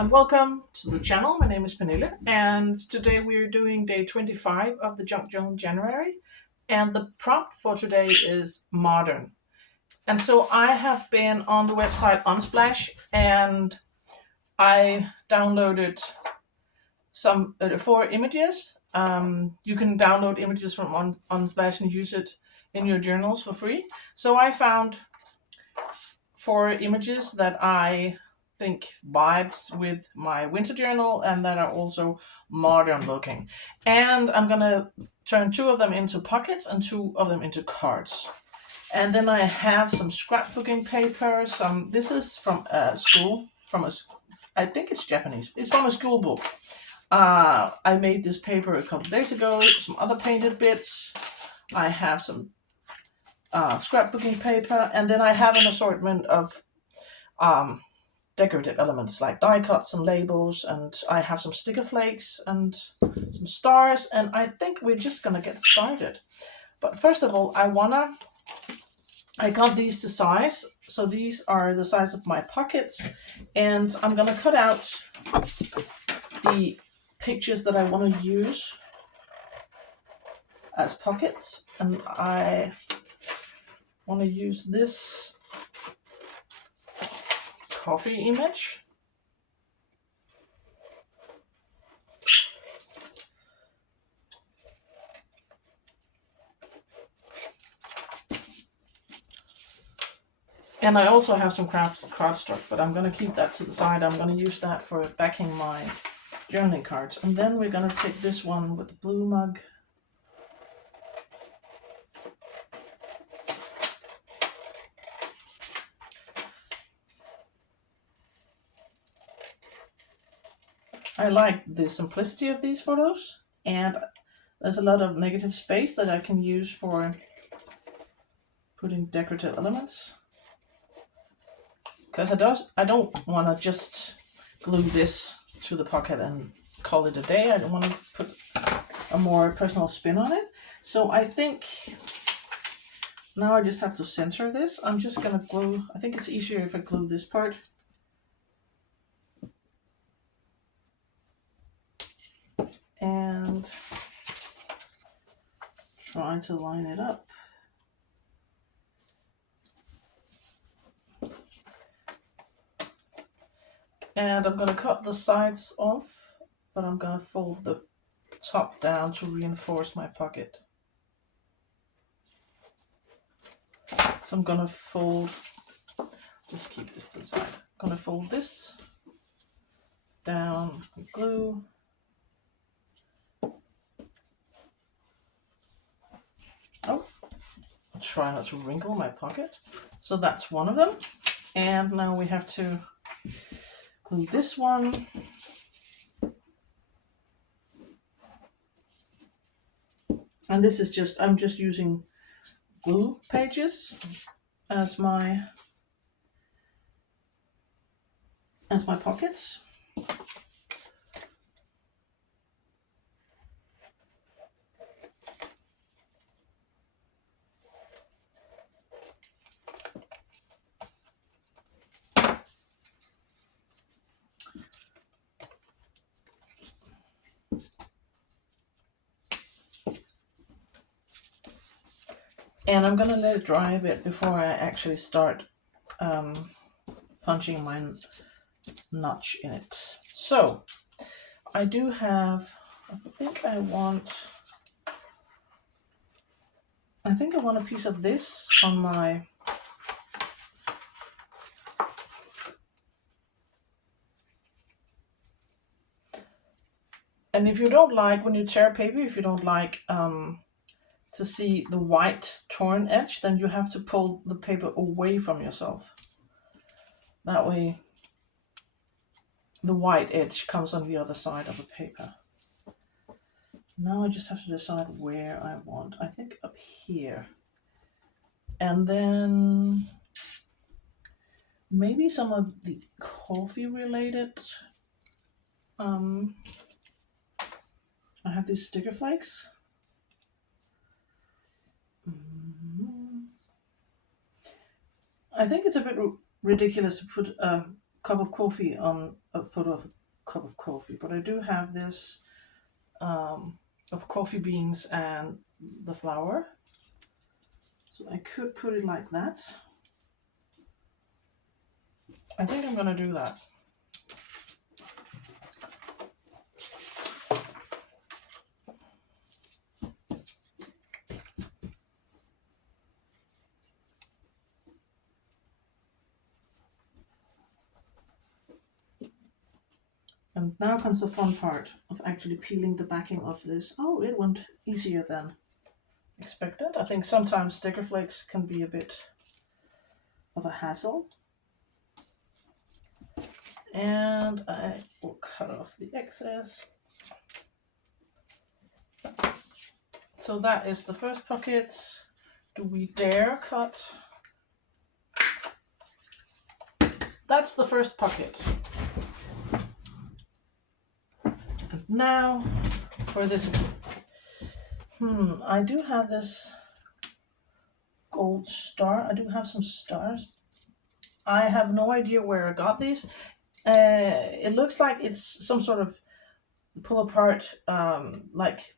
and welcome to the channel. My name is Pernille, and today we're doing day 25 of the Junk Journal January, and the prompt for today is modern. And so I have been on the website Unsplash, and I downloaded some 4 images. You can download images from Unsplash and use it in your journals for free. So I found 4 images that I think vibes with my winter journal and that are also modern looking. And I'm gonna turn 2 of them into pockets and 2 of them into cards. And then I have some scrapbooking paper. This is from a school, I think it's Japanese. It's from a school book. I made this paper a couple days ago. Some other painted bits. I have some scrapbooking paper, and then I have an assortment of decorative elements like die cuts and labels, and I have some sticker flakes and some stars, and I think we're just gonna get started. But first of all, I got these to size, so these are the size of my pockets, and I'm gonna cut out the pictures that I want to use as pockets, and I want to use this coffee image. And I also have some cardstock, but I'm going to keep that to the side. I'm going to use that for backing my journaling cards. And then we're going to take this one with the blue mug. I like the simplicity of these photos, and there's a lot of negative space that I can use for putting decorative elements. Because I don't want to just glue this to the pocket and call it a day. I don't want to put a more personal spin on it. So I think now I just have to center this. I'm just going to glue. I think it's easier if I glue this part. And try to line it up. And I'm going to cut the sides off, but I'm going to fold the top down to reinforce my pocket. So I'm going to fold, just keep this to the side. I'm going to fold this down with glue. Oh, I'll try not to wrinkle my pocket. So that's one of them. And now we have to glue this one. And this is just, I'm just using glue pages as my pockets. And I'm gonna let it dry a bit before I actually start punching my notch in it. So I do have, I think I want a piece of this on my, and if you don't like, when you tear paper, if you don't like to see the white torn edge, then you have to pull the paper away from yourself. That way the white edge comes on the other side of the paper. Now I just have to decide where I want. I think up here. And then maybe some of the coffee related. I have these sticker flakes. I think it's a bit ridiculous to put a cup of coffee on a photo of a cup of coffee, but I do have this of coffee beans and the flour. So I could put it like that. I think I'm gonna do that. And now comes the fun part of actually peeling the backing of this. Oh, it went easier than expected. I think sometimes sticker flakes can be a bit of a hassle. And I will cut off the excess. So that is the first pocket. Do we dare cut? That's the first pocket. And now for this. I do have this gold star. I do have some stars. I have no idea where I got these. It looks like it's some sort of pull apart, like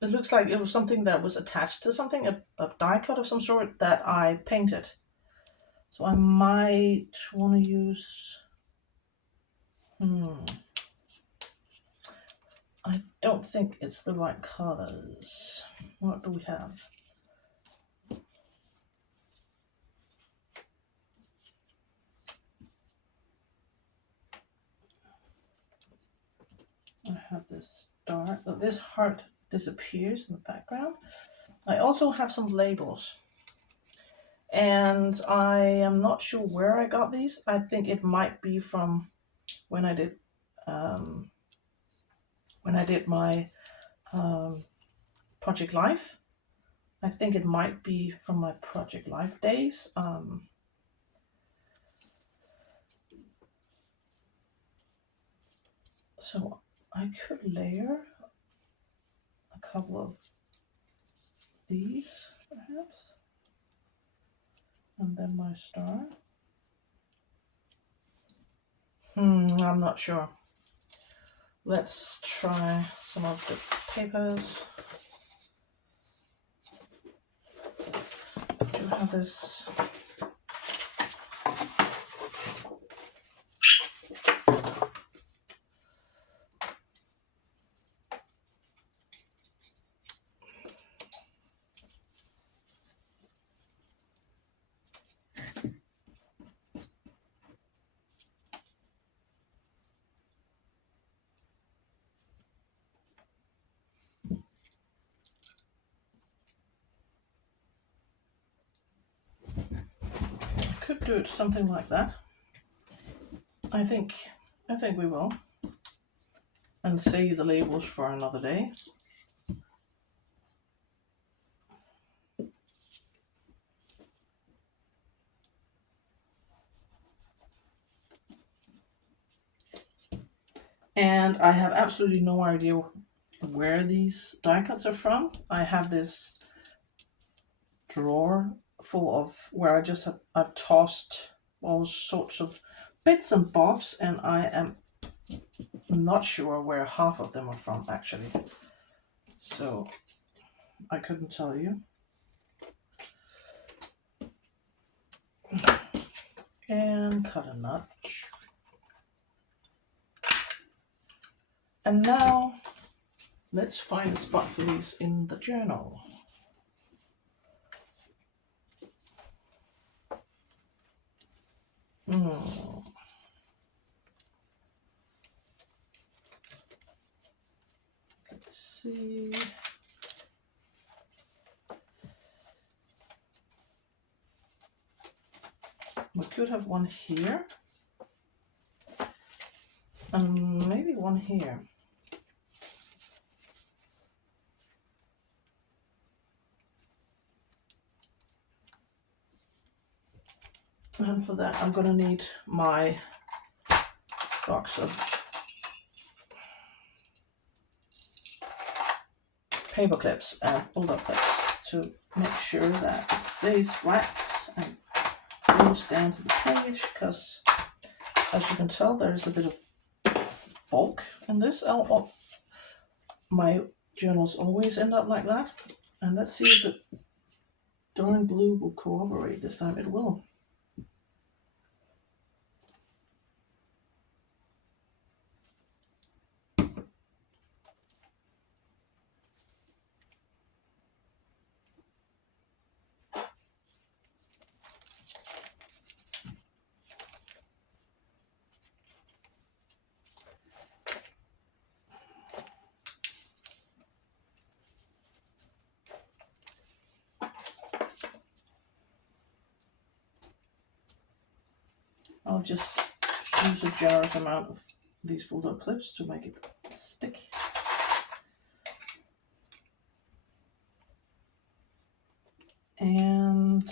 it looks like it was something that was attached to something, a die cut of some sort that I painted. So I might want to use, I don't think it's the right colors. What do we have? I have this star. Oh, this heart disappears in the background. I also have some labels. And I am not sure where I got these. I think it might be from when I did my Project Life. I think it might be from my Project Life days. So I could layer a couple of these, perhaps, and then my star. I'm not sure. Let's try some of the papers. I do have this. Could do it something like that. I think we will, and save the labels for another day. And I have absolutely no idea where these die cuts are from. I have this drawer full of where I've tossed all sorts of bits and bobs, and I am not sure where half of them are from actually. So I couldn't tell you. And cut a notch. And now let's find a spot for these in the journal. Let's see. We could have one here. And maybe one here. And for that, I'm gonna need my box of paper clips and build-up clips to make sure that it stays flat and goes down to the page, because as you can tell, there's a bit of bulk in this. My journals always end up like that. And let's see if the darn blue will cooperate this time. It will. I'll just use a generous amount of these bulldog clips to make it stick. And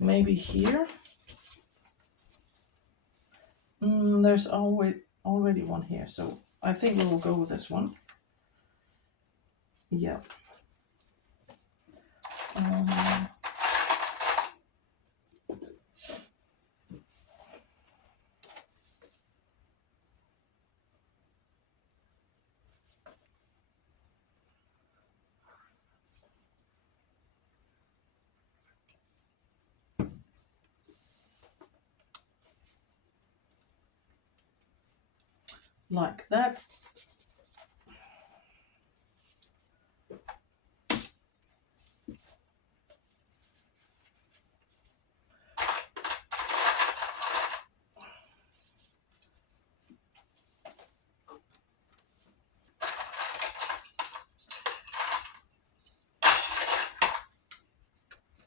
maybe here. There's already one here, so I think we will go with this one. Yeah. Like that.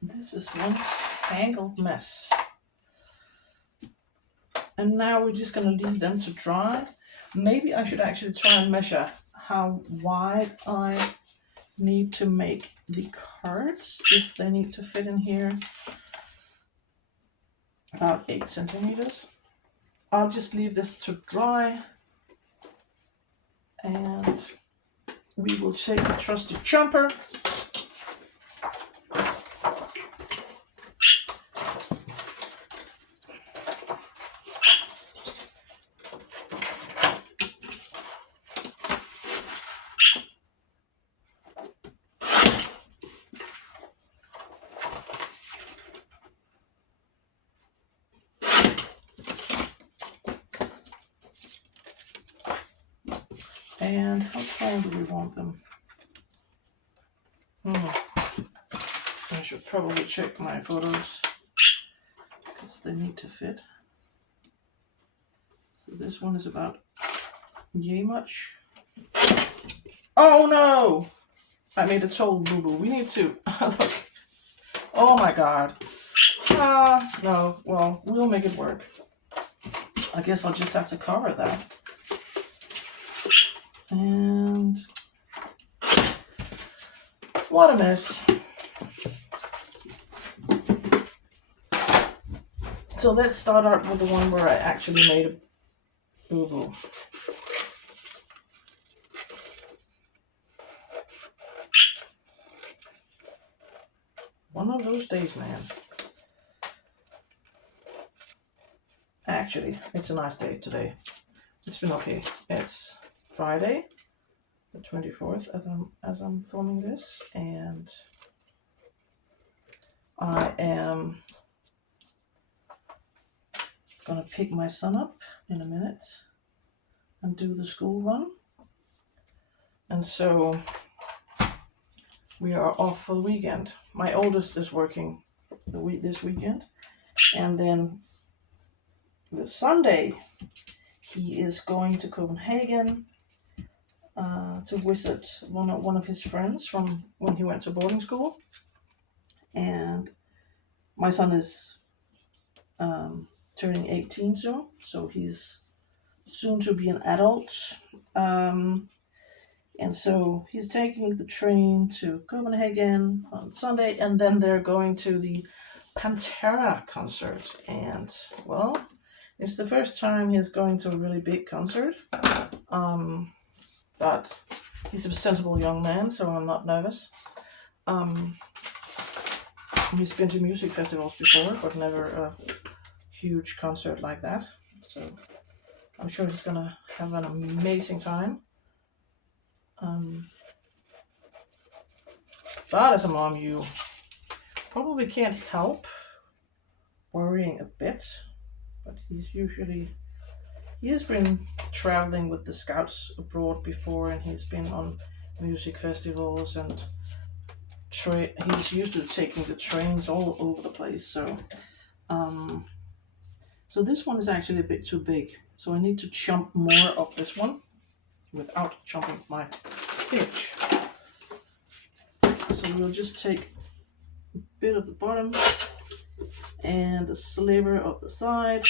This is one tangled mess. And now we're just going to leave them to dry. Maybe I should actually try and measure how wide I need to make the cards, if they need to fit in here. About 8 centimeters. I'll just leave this to dry. And we will take the trusty jumper. And how tall do we want them? I should probably check my photos because they need to fit. So this one is about yay much. Oh no! I made a total boo-boo. We need to look. Oh my god. No. Well, we'll make it work. I guess I'll just have to cover that. And what a mess. So let's start out with the one where I actually made a boo-boo. One of those days, man. Actually, it's a nice day today. It's been okay. It's Friday, the 24th, as I'm filming this, and I am gonna pick my son up in a minute and do the school run. And so we are off for the weekend. My oldest is working this weekend, and then the Sunday he is going to Copenhagen to visit one of his friends from when he went to boarding school. And my son is turning 18 soon, so he's soon to be an adult. And so he's taking the train to Copenhagen on Sunday, and then they're going to the Pantera concert. And, well, it's the first time he's going to a really big concert. But he's a sensible young man, so I'm not nervous. He's been to music festivals before, but never a huge concert like that. So I'm sure he's gonna have an amazing time. But as a mom, you probably can't help worrying a bit. But he has been traveling with the Scouts abroad before, and he's been on music festivals, and he's used to taking the trains all over the place. So this one is actually a bit too big. So I need to chunk more of this one without chomping my image. So we'll just take a bit of the bottom and a sliver of the side.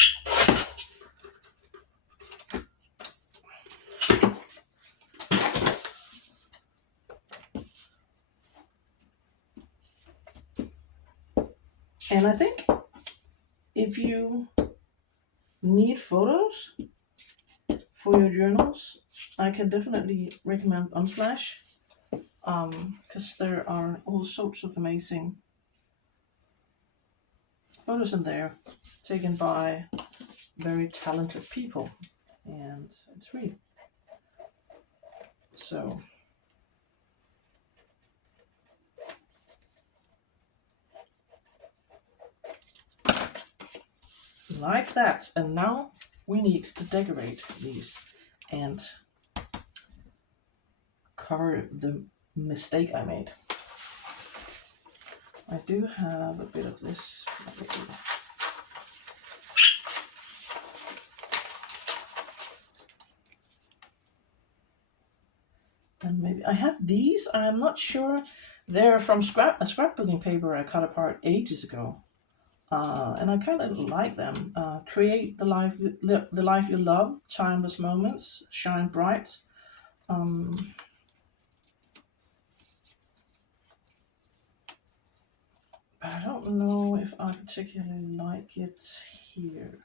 And I think if you need photos for your journals, I can definitely recommend Unsplash, because there are all sorts of amazing photos in there taken by very talented people, and it's free. So like that. And now we need to decorate these and cover the mistake I made. I do have a bit of this. And maybe I have these. I'm not sure. They're from a scrapbooking paper I cut apart ages ago. And I kind of like them. Create the life you love. Timeless moments. Shine bright. I don't know if I particularly like it here.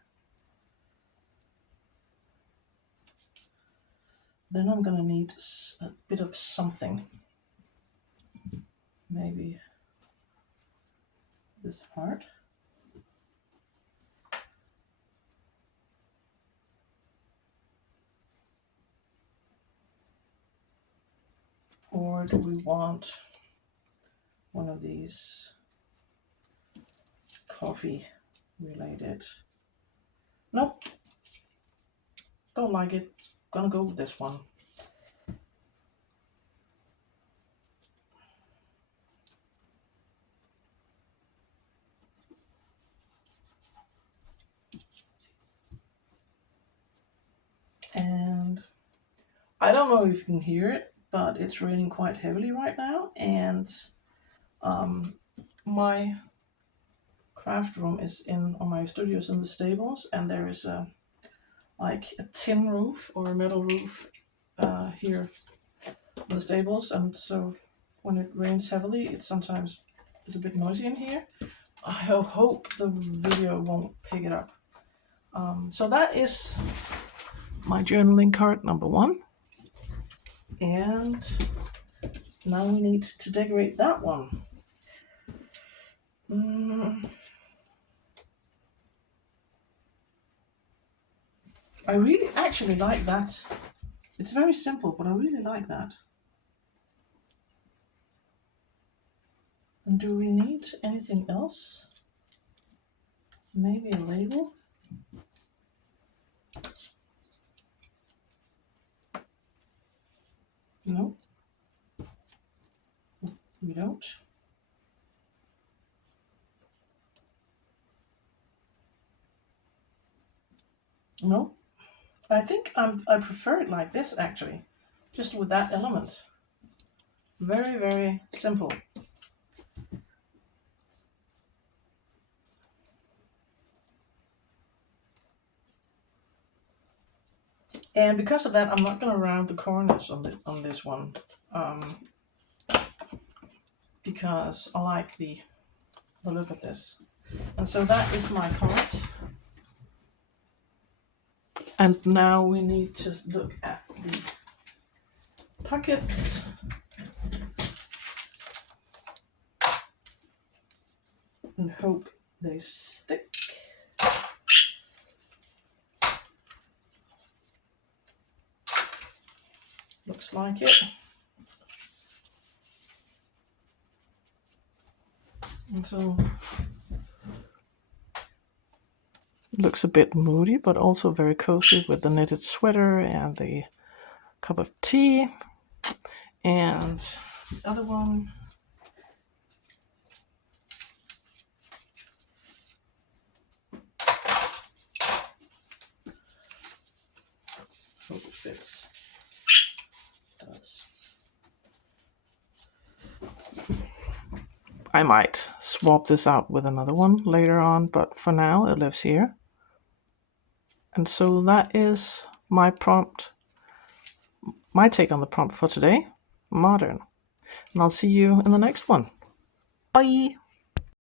Then I'm gonna need a bit of something. Maybe this part. Or do we want one of these coffee related? Nope. Don't like it. Gonna go with this one. And I don't know if you can hear it, but it's raining quite heavily right now, and my craft room is on my studio is in the stables, and there is a tin roof or a metal roof here in the stables, and so when it rains heavily, it's a bit noisy in here. I hope the video won't pick it up. So that is my journaling card number 1. And now we need to decorate that one. I really actually like that. It's very simple, but I really like that. And do we need anything else? Maybe a label? No, we don't. No, I think I prefer it like this actually, just with that element. Very, very simple. And because of that, I'm not going to round the corners on this one, because I like the look of this. And so that is my cards. And now we need to look at the pockets. And hope they stick. Looks like it. And so it looks a bit moody, but also very cozy with the knitted sweater and the cup of tea. And the other one, hope it fits. It does. I might swap this out with another one later on, but for now it lives here. And so that is my prompt, my take on the prompt for today, modern. And I'll see you in the next one. Bye!